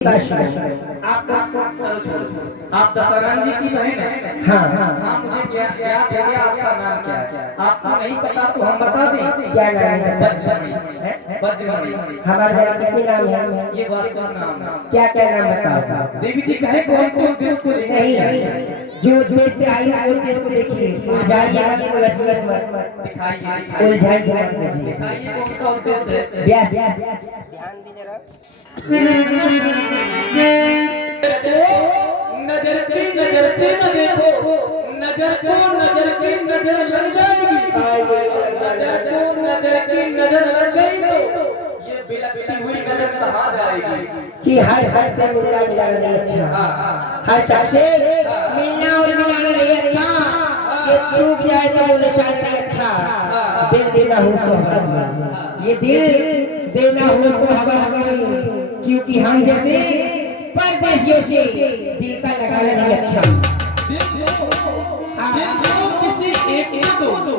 आप आप दशरथ जी की बहन है। हाँ हाँ हाँ, मुझे ज्ञात है आपका नाम क्या है। आपको नहीं पता तो हम बता दें। क्या नाम है? वज्रमणि। वज्रमणि हमारे घर कितने नाम है? ये वास्तव नाम। क्या क्या नाम बताओ देवी जी, कहे कौन से उद्देश्य को नहीं, जो उद्देश्य से आई वो उद्देश्य को देखिए। उलझाइए मत, उलझिए मत, दिखाइए उलझाइए मत मुझे, दिखाइए कौन सा उद्देश्य है। व्यास ध्यान दीजिए जरा। नजर की नजर से न देखो, नजर को नजर की नजर लग जाएगी। नजर को नजर की नजर लग गई तो ये बिलखती हुई नजर कहाँ जाएगी। कि हर शख्स से मिलना मिलाना नहीं अच्छा, हर शख्स से मिलना और मिलाना नहीं अच्छा, ये चूक जाए तो वो निशान नहीं अच्छा। दिल देना हो सो ये दिल देना हो तो हवा हवाई, क्योंकि हम जैसे परदेशियों से दिल का लगाना नहीं अच्छा। दिल दो किसी एक को दो,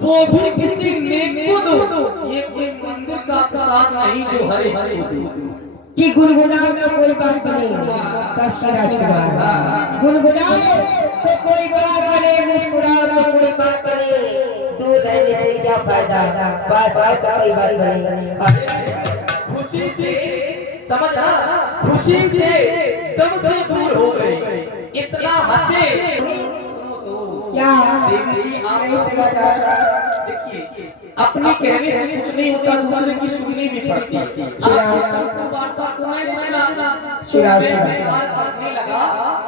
वो भी किसी नेक को दो। ये कोई मंदिर का प्रसाद नहीं जो हरे हरे दो। कि गुनगुनाओ तो कोई बात नहीं, तब शिराज गुनगुनाओ तो कोई बात बने, मुस्कुराओ तो कोई बात बने। दूर रहने से क्या फायदा, पास आओ तो कोई बात बने। खुशी से समझना, खुशी से दम से दूर हो गई, इतना हंसे। क्या देवी जी आप नहीं समझ आता। देखिए अपनी कहने से कुछ नहीं होता, दूसरे की सुननी भी पड़ती है। वार्ता को मैंने सुना, करने लगा।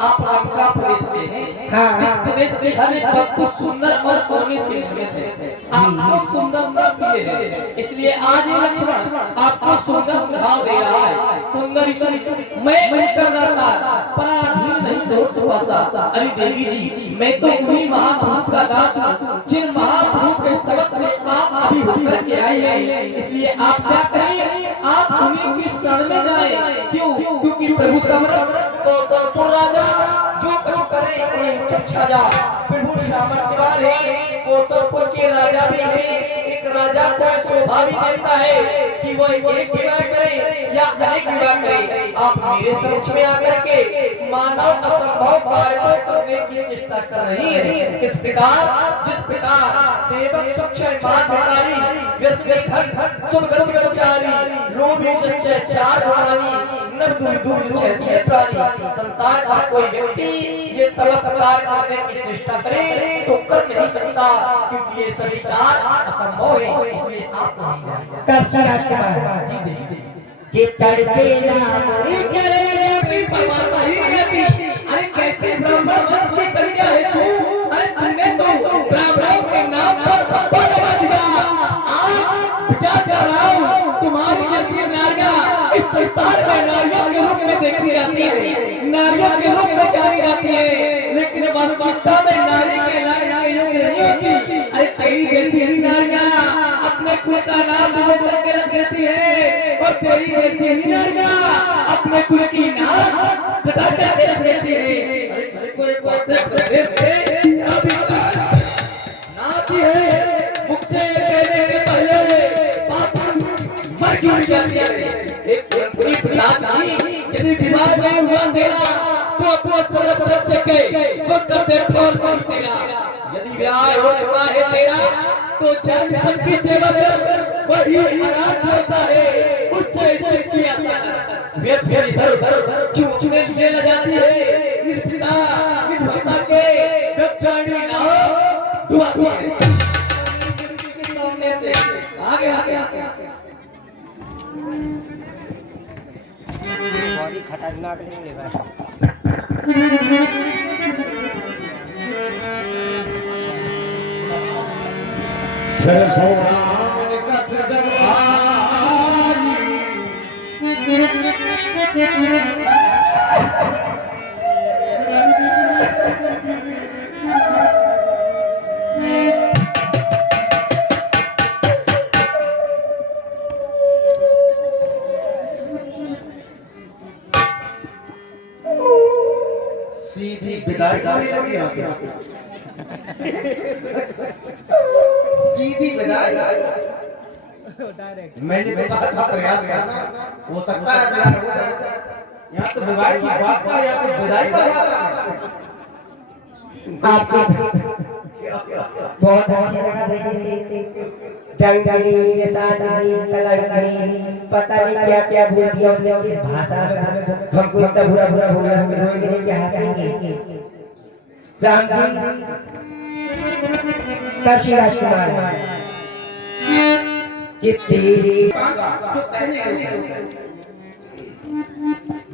आप आपका प्रदेश से हैं, जिस प्रदेश की हर एक वस्तु सुंदर और सोने से निर्मित है। आपको सुंदरता प्रिय है, इसलिए आज ये लक्ष्मण आपको सुंदर सुझाव दे रहा है। सुंदर मैं करदाता पराधीन नहीं दोष पासा। अरे देवी जी, मैं तो उन्हीं महाप्रभु का दास हूं जिन महाप्रभु के सबक से आप अभी होकर के आई हैं। इसलिए आप क्या करें, आप उन्हीं की शरण में जाएं। क्यों? क्योंकि प्रभु समर्थ कौशलपुर राजा जो कुछ करे उन्हें शिक्षा जा। प्रभु सामर्थ्यवान है, कौशलपुर के राजा भी है। एक राजा को शोभा भी देता है कि वो एक विवाह करे या अनेक विवाह करे। आप मेरे समक्ष में आकर के मानव असंभव कार्य को करने की चेष्टा कर रही है। किस प्रकार? जिस प्रकार सेवक सक्षम भिखारी व्यसनी धन शुभ गति व्यभिचारी लोभी निश्चय चार गुणानी नव दूर छह प्राणी। संसार का कोई व्यक्ति ये सब कार्य करने की चेष्टा करे तो कर नहीं सकता, क्योंकि ये सभी कार्य असंभव है। इसलिए आप नहीं जाएंगे। जी देखिए कि तड़पे ना मोरी चले जाती परमात्मा ही रहती। अरे कैसे ब्राह्मण वंश की कन्या है तू। अरे तूने तो ब्राह्मणों के नाम पर धब्बा लगा दिया। आप विचार कर रहा हूँ, तुम्हारी जैसी नारियां इस संसार में नारियों के रूप में देखी जाती है, नारियों के रूप में जानी जाती है, लेकिन वास्तविकता में नारी के योग्य नहीं होती। अरे तेरी जैसी नारियां अपने कुल का नाम भिगो करके रख देती है, और तेरी जैसी ही नारियां अपने कुल की नाम हटा करके रख देती है। अरे तुझको एक बात नाती है, मुख से कहने के पहले मर क्यों जाती है। एक पूरी प्रसाद की यदि विवाह नहीं हुआ तेरा तो अपने संरक्षक से कहे वो कर दे ठोल नहीं तेरा। यदि विवाह हो चुका है तेरा तो जन्म की सेवा कर, वही आराम होता है, उससे इसे किया जाता। वे फिर इधर उधर क्यों अपने लिए ल जाती है। निज पिता निज भक्ता के व्यभिचारी ना हो दुआ के सामने से आगे आगे बड़ी खतरनाक नहीं लग रहा सीधी विदाई होने लगी यहाँ पे। सीधी विदाई। मैंने तो कहा था प्रयास करना, हो सकता है प्यार हो जाए। यहाँ तो विवाह की बात का, यहाँ तो विदाई का बात है। आपको बहुत अच्छी लगा बेटी डंगनी निशानी कलंकनी पता नहीं क्या क्या बोल दिया उन्होंने इस भाषा में हमको इतना बुरा बुरा बोला हम रोएंगे नहीं क्या हंसेंगे राम जी तब श्री राजकुमार कि तेरी जो कहने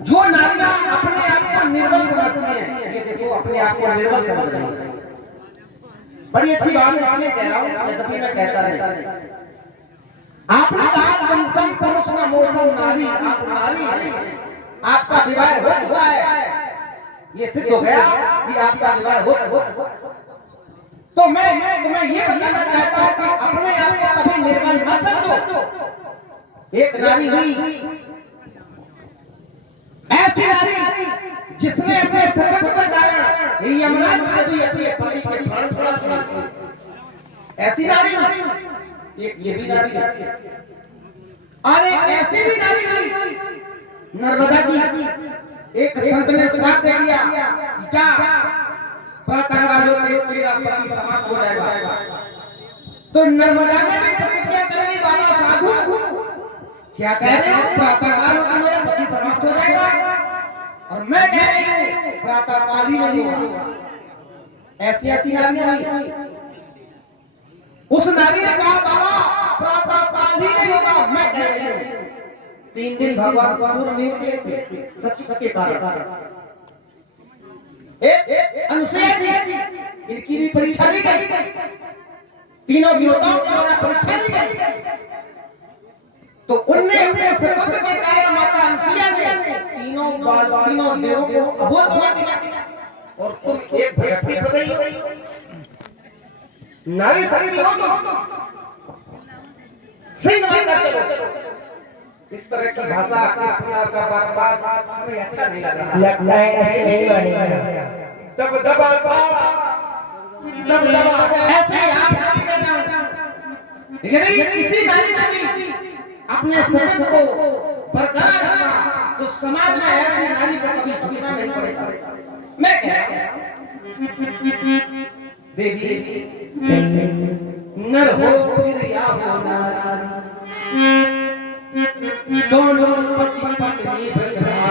जो नारियां अपने आप को निर्बल समझती हैं, ये देखो अपने आप को निर्बल समझ रही हैं। बड़ी अच्छी बात है, इसलिए कह रहा हूं, यद्यपि मैं कहता नहीं। आपने कहा वंशम पुरुष न मोसम नारी, आप नारी हैं, आपका विवाह हो चुका है, ये सिद्ध हो गया कि आपका विवाह हो चुका। तो मैं तुम्हें ये बताना चाहता हूं कि अपने आप को कभी निर्बल मत समझो। एक नारी हुई, ऐसी नारी जिसने अपने सतत के कारण यमराज से भी अपने पति के प्राण छुड़ा दिए, ऐसी नारी एक ये भी नारी है। और एक ऐसी भी नारी हुई नर्मदा जी, एक संत ने श्राप दे दिया, जा प्रातःकाल होते तेरा पति समाप्त हो जाएगा। तो नर्मदा ने भी प्रतिज्ञा कर ली, बाबा साधु क्या कह रहे हो, प्रातःकाल होते मेरा पति समाप्त हो जाएगा, और मैं कह रही हूँ प्रातःकाल ही नहीं होगा। ऐसी ऐसी नारियां हुई। उस नारी ने कहा बाबा प्रातःकाल ही नहीं होगा, मैं कह रही हूँ। 3 दिन भगवान सूर्य निकले थे सत्य के कारण। अनुसुईया जी, इनकी भी परीक्षा ली गई, तीनों देवताओं के द्वारा परीक्षा ली गई। तो उनने अपने सतत के कारण माता अनुसुईया ने तीनों देवों को अबोध बना दिया। और तुम एक भक्ति बताइए, नारी शक्ति हो तो सिंह बन करते हो। इस तरह की भाषा, इस प्रकार का बात हमें अच्छा नहीं लग रहा। लगता है ऐसे नहीं मानेगा तब दबा ऐसे आप भी कहना। यदि किसी नारी ने भी अपने सतत को बरकरार रखा तो समाज में ऐसी नारी को कभी झुकना नहीं पड़ेगा। मैं कह रहा हूं देवी नर हो फिर या हो नारी, दोनों